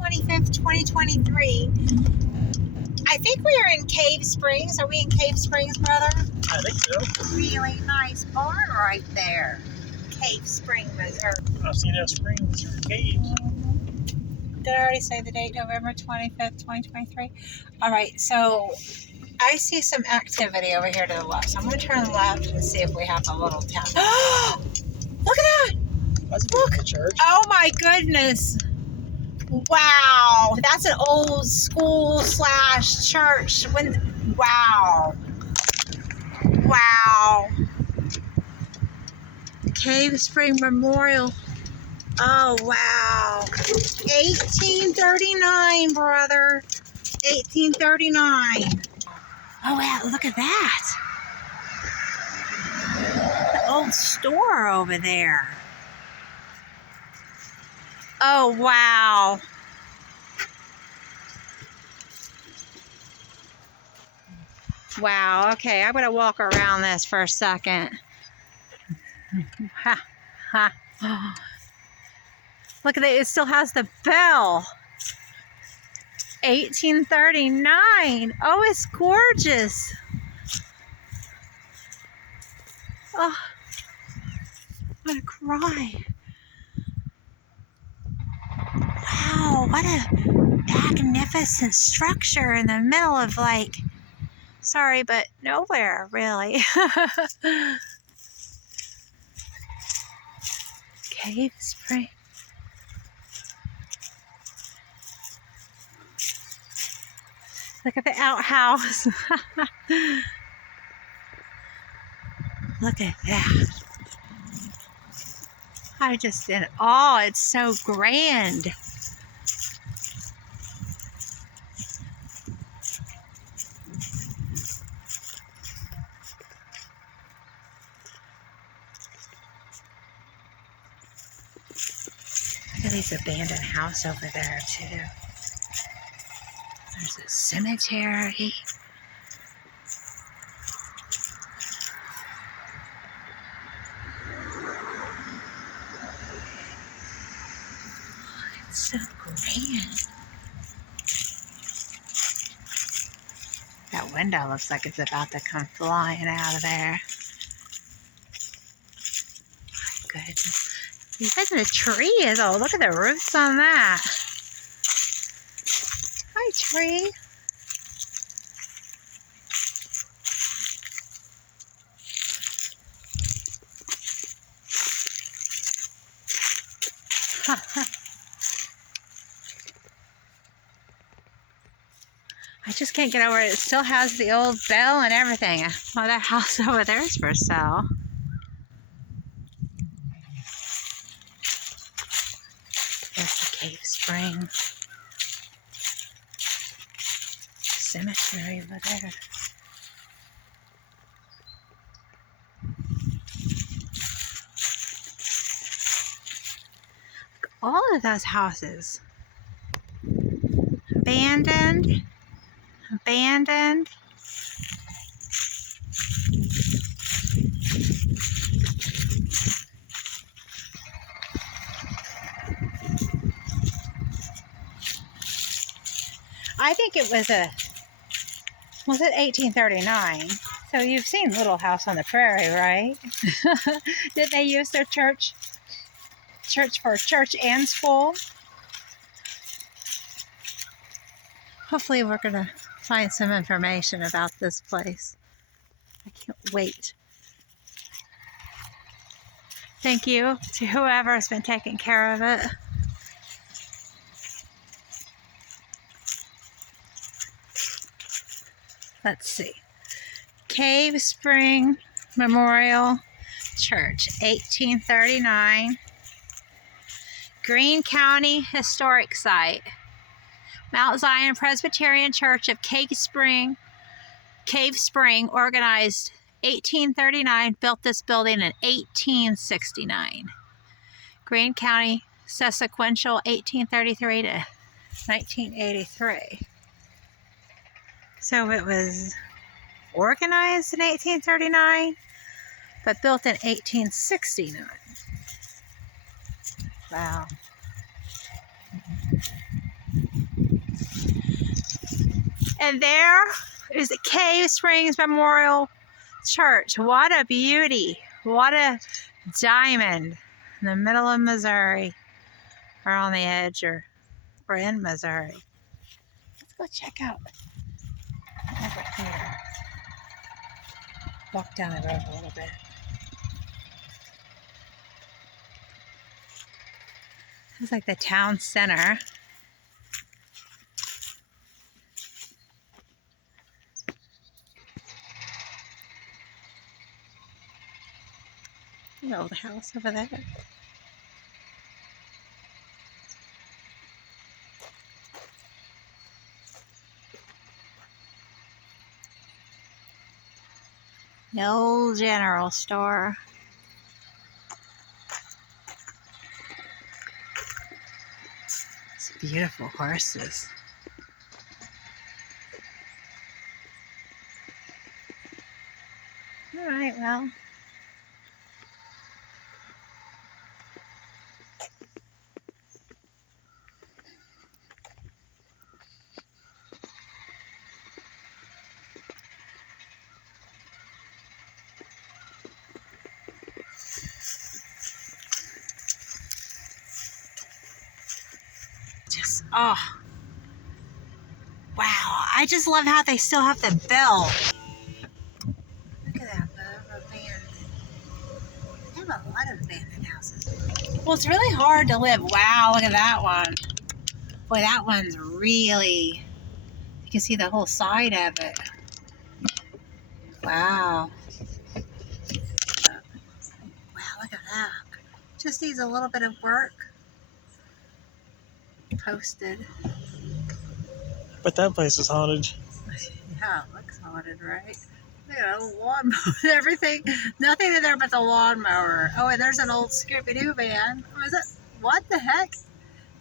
25th, 2023. I think we are in Cave Springs. Are we in Cave Springs, brother? I think so. Really nice barn right there. Cave Spring, Missouri. I've seen that springs or caves. Did I already say the date? November 25th, 2023? All right, so I see some activity over here to the left. So I'm going to turn left and see if we have a little town. Look at that! That's a beautiful church. Oh my goodness! Wow, that's an old school / church. Wow. Wow. Cave Spring Memorial. Oh, wow. 1839, brother. 1839. Oh, wow, look at that. The old store over there. Oh, wow. Wow, okay, I'm going to walk around this for a second. Ha, ha. Look at it, it still has the bell. 1839. Oh, it's gorgeous. Oh, I'm going to cry. Wow, what a magnificent structure in the middle of, like, sorry, but nowhere, really. Cave Spring. Look at the outhouse. Look at that. I just in awe. It's so grand. Look at these abandoned house over there too. There's a cemetery. Oh, it's so grand. That window looks like it's about to come flying out of there. My goodness. Even the tree is, oh, look at the roots on that. Hi, tree. I just can't get over it. It still has the old bell and everything. Oh, that house over there is for sale. There's the Cave Spring cemetery over there. All of those houses. Abandoned. Abandoned. I think it was it 1839? So you've seen Little House on the Prairie, right? Did they use their church for church and school? Hopefully we're going to find some information about this place. I can't wait. Thank you to whoever has been taking care of it. Let's see. Cave Spring Memorial Church, 1839. Greene County Historic Site. Mount Zion Presbyterian Church of Cave Spring, organized 1839, built this building in 1869. Greene County, sequential 1833 to 1983. So it was organized in 1839, but built in 1869. Wow. And there is the Cave Springs Memorial Church. What a beauty. What a diamond in the middle of Missouri. Or on the edge, or we're in Missouri. Let's go check out over here. Walk down the road a little bit. It's like the town center. The old house over there. The old general store. It's beautiful horses. All right, well. Oh, wow. I just love how they still have the bell. Look at that, abandoned. They have a lot of abandoned houses. Well, it's really hard to live. Wow, look at that one. Boy, that one's really, you can see the whole side of it. Wow. Wow, look at that. Just needs a little bit of work. Posted. But that place is haunted. Yeah, it looks haunted, right? Look at a lawnmower, everything. Nothing in there but the lawnmower. Oh, and there's an old Scooby-Doo van. Oh, is that, what the heck? Is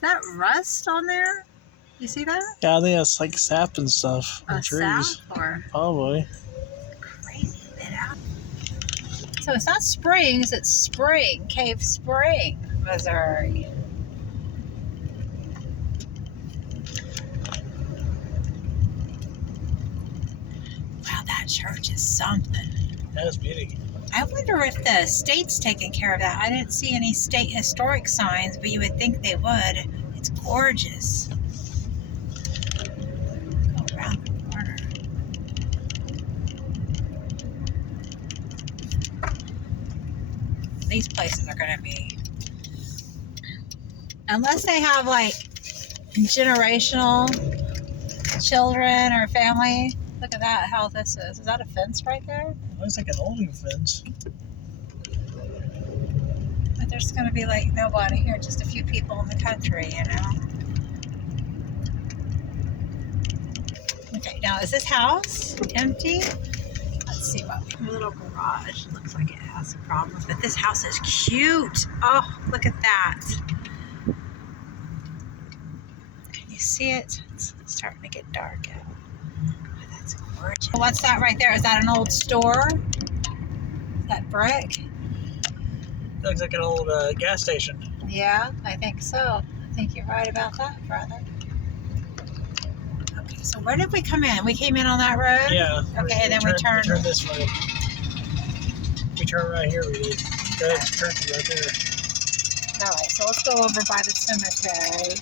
that rust on there? You see that? Yeah, I think that's like sap and stuff. Oh, And trees. sap or Probably. crazy bit out. So it's not Springs, it's Spring, Cave Spring, Missouri. Wow, that church is something. That's beauty. I wonder if the state's taking care of that. I didn't see any state historic signs, but you would think they would. It's gorgeous. Go around the corner. These places are going to be, unless they have like generational children or family. Look at that, how this is. Is that a fence right there? Looks like an oldie fence. But there's going to be like nobody here, just a few people in the country, you know. Okay, now is this house empty? Let's see what we, little garage. Looks like it has some problems, but this house is cute. Oh, look at that. Can you see it? It's starting to get dark out. Oh, that's gorgeous. What's that right there? Is that an old store? Is that brick? Looks like an old gas station. Yeah, I think so. I think you're right about that, brother. Okay, so where did we come in? We came in on that road? Yeah. Okay, and then we turned. We turned this way. We turned right here. We did. That's turkey right there. All right, so let's go over by the cemetery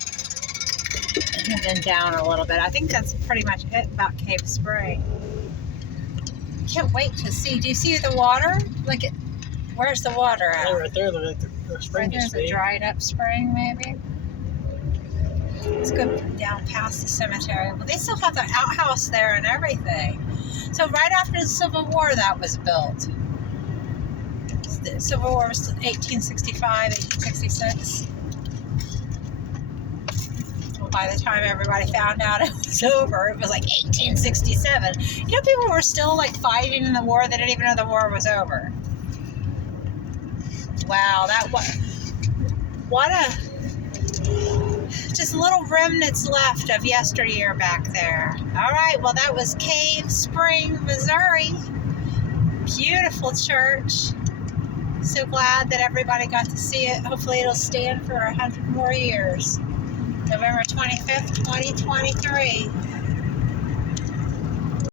and then down a little bit. I think that's pretty much it about Cave Spring. Can't wait to see. Do you see the water? Look at, where's the water at? Yeah, right there. Look like the spring Right used there's to a be. dried up spring, maybe. Let's go down past the cemetery. Well, they still have the outhouse there and everything. So right after the Civil War, that was built. The Civil War was 1865, 1866. Well, by the time everybody found out it was over, it was like 1867. You know, people were still like fighting in the war. They didn't even know the war was over. Wow, that was, what a, just little remnants left of yesteryear back there. All right, well, that was Cave Spring, Missouri. Beautiful church. So glad that everybody got to see it. Hopefully it'll stand for 100 more years. November 25th, 2023.